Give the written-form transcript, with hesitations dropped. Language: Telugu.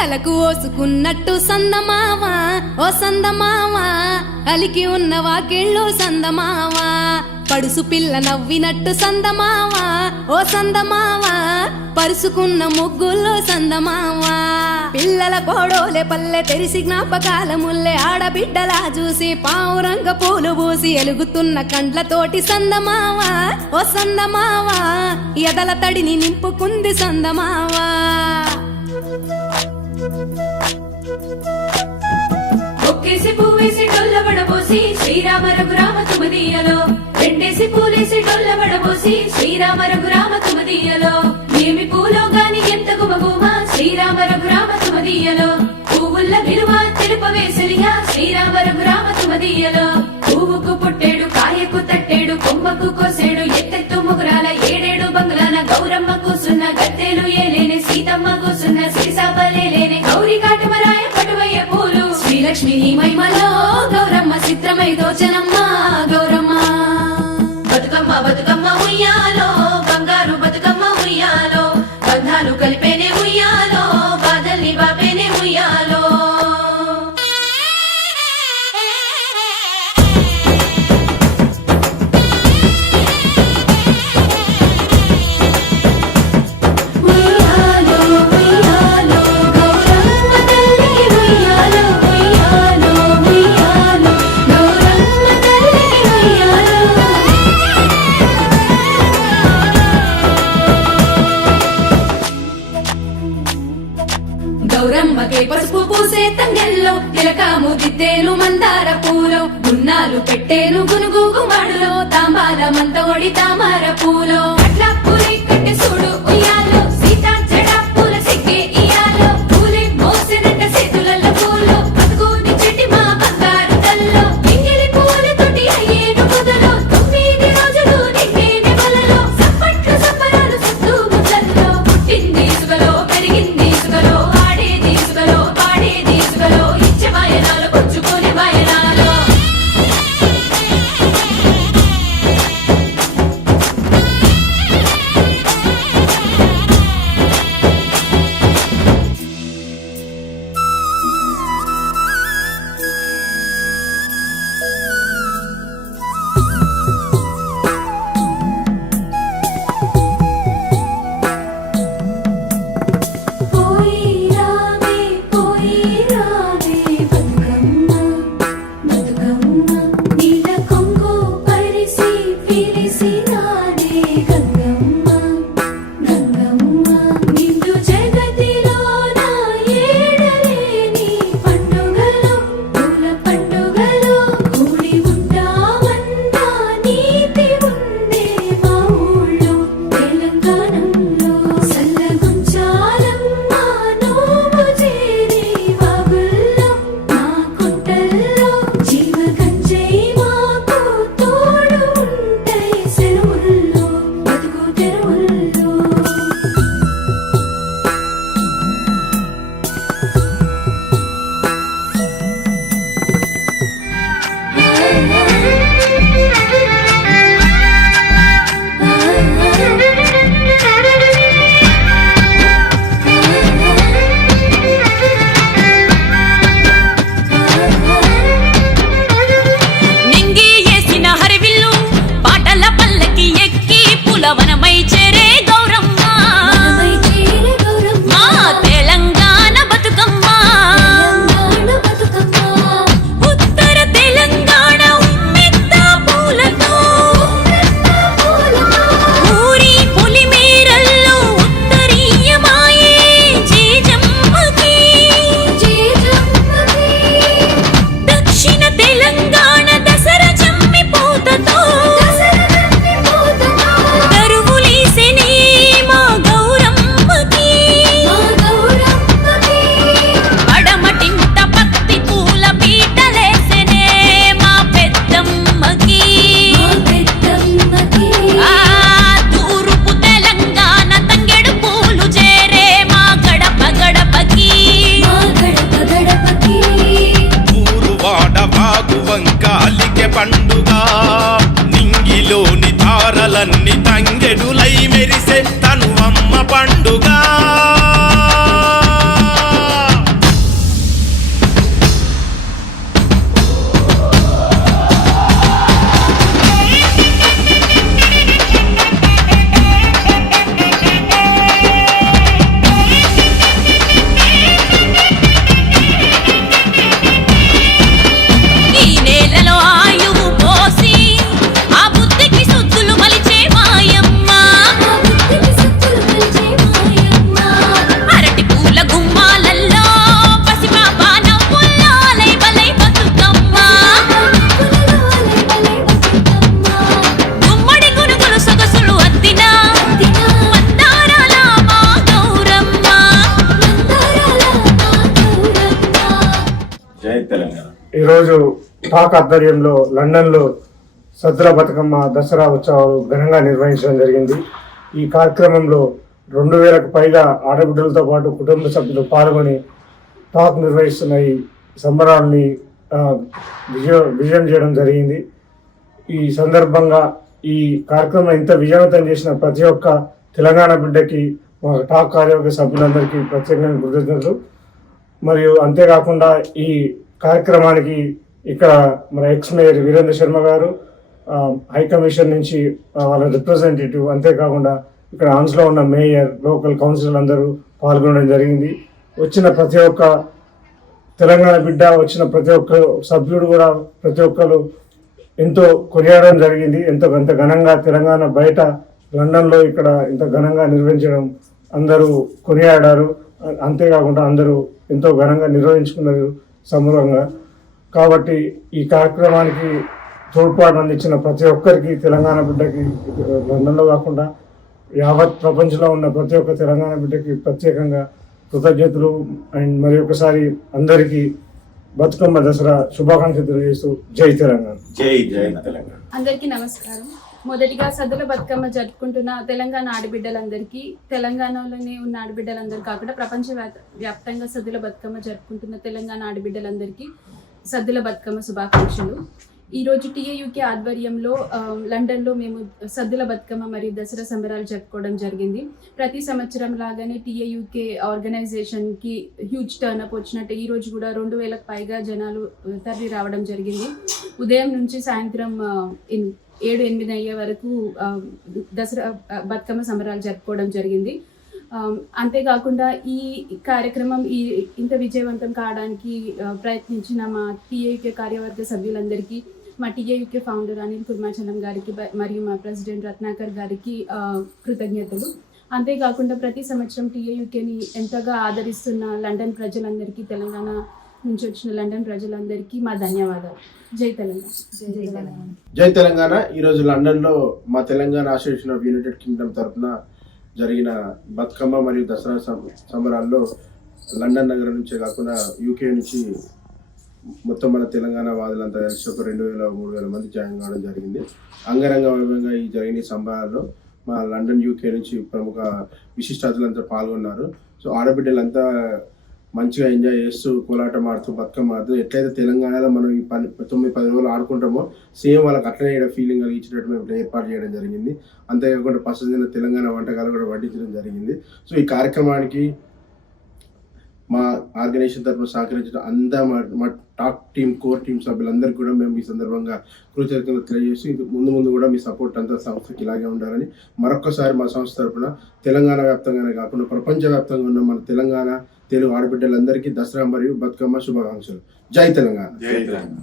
తలకు ఓసుకున్నట్టు సందమావా ఓ సందమావా అలికి ఉన్న వాకిళ్ళు సందమావా పడుసు పిల్ల నవ్వినట్టు సందమావా ఓ సందమావా పరుసుకున్న ముగ్గుల్లో సందమావా పిల్లల కోడోలే పల్లె తెరిసి జ్ఞాపకాల ముల్లె ఆడబిడ్డలా చూసి పావురంగ పూలు పూసి ఎలుగుతున్న కండ్లతోటి సందమావా ఓ సందమావా ఎదల తడిని నింపుకుంది సందమావా ఒక్కేసి పువ్వేసి డొల్లబడబోసి శ్రీరామ రఘురామ తుమదీయలో రెండేసి పూలేసి డొల్లబడబోసి శ్రీరామ రఘురామ తుమదీయలో ఏమి పూలో గాని ఎంత గుమగుమ శ్రీరామ రఘురామ తుమదీయలో పువ్వుల్ల విలువ తెలుపవేసలిగా శ్రీరామ రఘురామ తుమదీయలో పువ్వుకు పుట్టేడు కాయకు తట్టేడు కొమ్మకు కోసేడు ఎత్తెత్తు ముగురాల ఏడేడు బంగ్లాన గౌరమ్మ కూసున్న గద్దెలు ఏలేని సీతమ్మ కూసున్న సిరిసాపలేని గౌరీ కాటమరాయ పటువయ్య పూలు శ్రీలక్ష్మి మహిమలో గౌరమ్మ చిత్రమై దోచనమ్మ గౌరమ్మ బతుకమ్మ బతుకమ్మ ఉయ్యాలో బంగారు బతుకమ్మ ఉయ్యాలో బంధాలు కలిపేనే ఉయ్యాలో బాధల్ని బాపేనే ఉయ్యాలో గౌరమ్మకే పసుపు పూసే తంగెల్లో తిలకాము దిద్దేను మందార పూలో గున్నాలు పెట్టేను గునుగు గుమాడులో తాంబాల మంత ఒడి తామర పూలో అట్లా పూలే కట్టె చూడు ఉయ్యాలో సీతా జడ పూల సిగ్గే ఇయాలో పూలే మోసినట్ట చేతులలో పూలో బతుకుని చెట్టి మా బంగారు తల్లో ఎంగిలి పూలతోటి అయ్యేను మొదలో 9 రోజులు నిండేనే వలలో సప్పట్లు సప్పరాలు సత్తు ముద్దల్లో పుట్టింది సుగలో పెరిగింది సుగలో పూలన్నీ తంగెడులై మెరిసే తనువమ్మ పండుగ ఈరోజు టాక్ ఆధ్వర్యంలో లండన్లో సద్దుల బతుకమ్మ దసరా ఉత్సవాలు ఘనంగా నిర్వహించడం జరిగింది. ఈ కార్యక్రమంలో 2000కు పైగా ఆడబిడ్డలతో పాటు కుటుంబ సభ్యులు పాల్గొని టాక్ నిర్వహిస్తున్న ఈ సంబరాల్ని విజయం చేయడం జరిగింది. ఈ సందర్భంగా ఈ కార్యక్రమం ఇంత విజయవంతం చేసిన ప్రతి ఒక్క తెలంగాణ బిడ్డకి మా టాక్ కార్యవర్గ సభ్యులందరికీ ప్రత్యేకంగా కృతజ్ఞతలు. మరియు అంతేకాకుండా ఈ కార్యక్రమానికి ఇక్కడ మన ఎక్స్ మేయర్ వీరేంద్ర శర్మ గారు, హై కమిషన్ నుంచి వాళ్ళ రిప్రజెంటేటివ్, అంతేకాకుండా ఇక్కడ ఆన్స్లో ఉన్న మేయర్, లోకల్ కౌన్సిలర్ అందరూ పాల్గొనడం జరిగింది. వచ్చిన ప్రతి ఒక్క తెలంగాణ బిడ్డ, వచ్చిన ప్రతి ఒక్క సభ్యుడు కూడా ప్రతి ఒక్కరు ఎంతో కొనియాడడం జరిగింది. అంత ఘనంగా తెలంగాణ బయట లండన్లో ఇక్కడ ఇంత ఘనంగా నిర్వహించడం అందరూ కొనియాడారు. అంతేకాకుండా అందరూ ఎంతో ఘనంగా నిర్వహించుకున్నారు సమూలంగా. కాబట్టి ఈ కార్యక్రమానికి తోడ్పాటు అందించిన ప్రతి ఒక్కరికి, తెలంగాణ బిడ్డకి, లండన్లో కాకుండా యావత్ ప్రపంచంలో ఉన్న ప్రతి ఒక్క తెలంగాణ బిడ్డకి ప్రత్యేకంగా కృతజ్ఞతలు. అండ్ మరి ఒకసారి అందరికీ బతుకమ్మ దసరా శుభాకాంక్షలు తెలియజేస్తూ జై తెలంగాణ. జై జై తెలంగాణ. అందరికీ నమస్కారం. మొదటిగా సద్దుల బతుకమ్మ జరుపుకుంటున్న తెలంగాణ ఆడబిడ్డలందరికీ, తెలంగాణలోనే ఉన్న ఆడబిడ్డలందరూ కాకుండా ప్రపంచ వ్యాప్తంగా సద్దుల బతుకమ్మ జరుపుకుంటున్న తెలంగాణ ఆడబిడ్డలందరికీ సద్దుల బతుకమ్మ శుభాకాంక్షలు. ఈరోజు టీఏయూకే ఆధ్వర్యంలో లండన్లో మేము సద్దుల బతుకమ్మ మరియు దసరా సంబరాలు జరుపుకోవడం జరిగింది. ప్రతి సంవత్సరం లాగానే టీఏయూకే ఆర్గనైజేషన్కి హ్యూజ్ టర్నప్ వచ్చినట్టు ఈరోజు కూడా 2000కు పైగా జనాలు తరలి రావడం జరిగింది. ఉదయం నుంచి సాయంత్రం 7-8 అయ్యే వరకు దసరా బతుకమ్మ సంబరాలు జరుపుకోవడం జరిగింది. అంతేకాకుండా ఈ కార్యక్రమం ఇంత విజయవంతం కావడానికి ప్రయత్నించిన మా టీఏయూకే కార్యవర్గ సభ్యులందరికీ, మా టీఏయూకే ఫౌండర్ అనిల్ కుర్మాచలం గారికి మరియు మా ప్రెసిడెంట్ రత్నాకర్ గారికి కృతజ్ఞతలు. అంతేకాకుండా ప్రతి సంవత్సరం టీఏయూకేని ఎంతగా ఆదరిస్తున్న లండన్ ప్రజలందరికీ, తెలంగాణ నుంచి వచ్చిన లండన్ ప్రజలందరికీ మా ధన్యవాదాలు. జై తెలంగాణ. జై తెలంగాణ. జై తెలంగాణ. ఈరోజు లండన్లో మా Telangana association of United Kingdom తరఫున జరిగిన బతుకమ్మ మరియు దసరా సంబరాల్లో లండన్ నగరం నుంచే కాకుండా యూకే నుంచి మొత్తం మన తెలంగాణ వాదులంతా కలిసి ఒక 2000-3000 మంది జాయిన్ కావడం జరిగింది. అంగరంగ వైభవంగా ఈ జరిగిన సంబరాల్లో మా లండన్ యూకే నుంచి ప్రముఖ విశిష్టాతులంతా పాల్గొన్నారు. సో ఆడబిడ్డలంతా మంచిగా ఎంజాయ్ చేస్తూ కోలాటం ఆడుతూ బతుకమ్మ ఆడుతూ ఎట్లయితే తెలంగాణలో మనం ఈ 9-10 రోజులు ఆడుకుంటామో సేమ్ వాళ్ళకి అట్లనే ఫీలింగ్ కలిగించేటట్టు మేము ఏర్పాటు చేయడం జరిగింది. అంతేకాకుండా పసందిన తెలంగాణ వంటకాలు కూడా వడ్డించడం జరిగింది. సో ఈ కార్యక్రమానికి మా ఆర్గనైజేషన్ తరఫున సహకరించిన మా టాప్ టీమ్, కోర్ టీమ్ సభ్యులందరికీ కూడా మేము ఈ సందర్భంగా కృతజ్ఞతలు తెలియజేసి ముందు కూడా మీ సపోర్ట్ అంతా సంస్థకి ఇలాగే ఉండాలని మరొక్కసారి మా సంస్థ తరఫున తెలంగాణ వ్యాప్తంగానే కాకుండా ప్రపంచవ్యాప్తంగా ఉన్న మన తెలంగాణ తెలుగు ఆడబిడ్డలందరికీ దసరా మరియు బతుకమ్మ శుభాకాంక్షలు. జై తెలంగాణ. జై తెలంగాణ.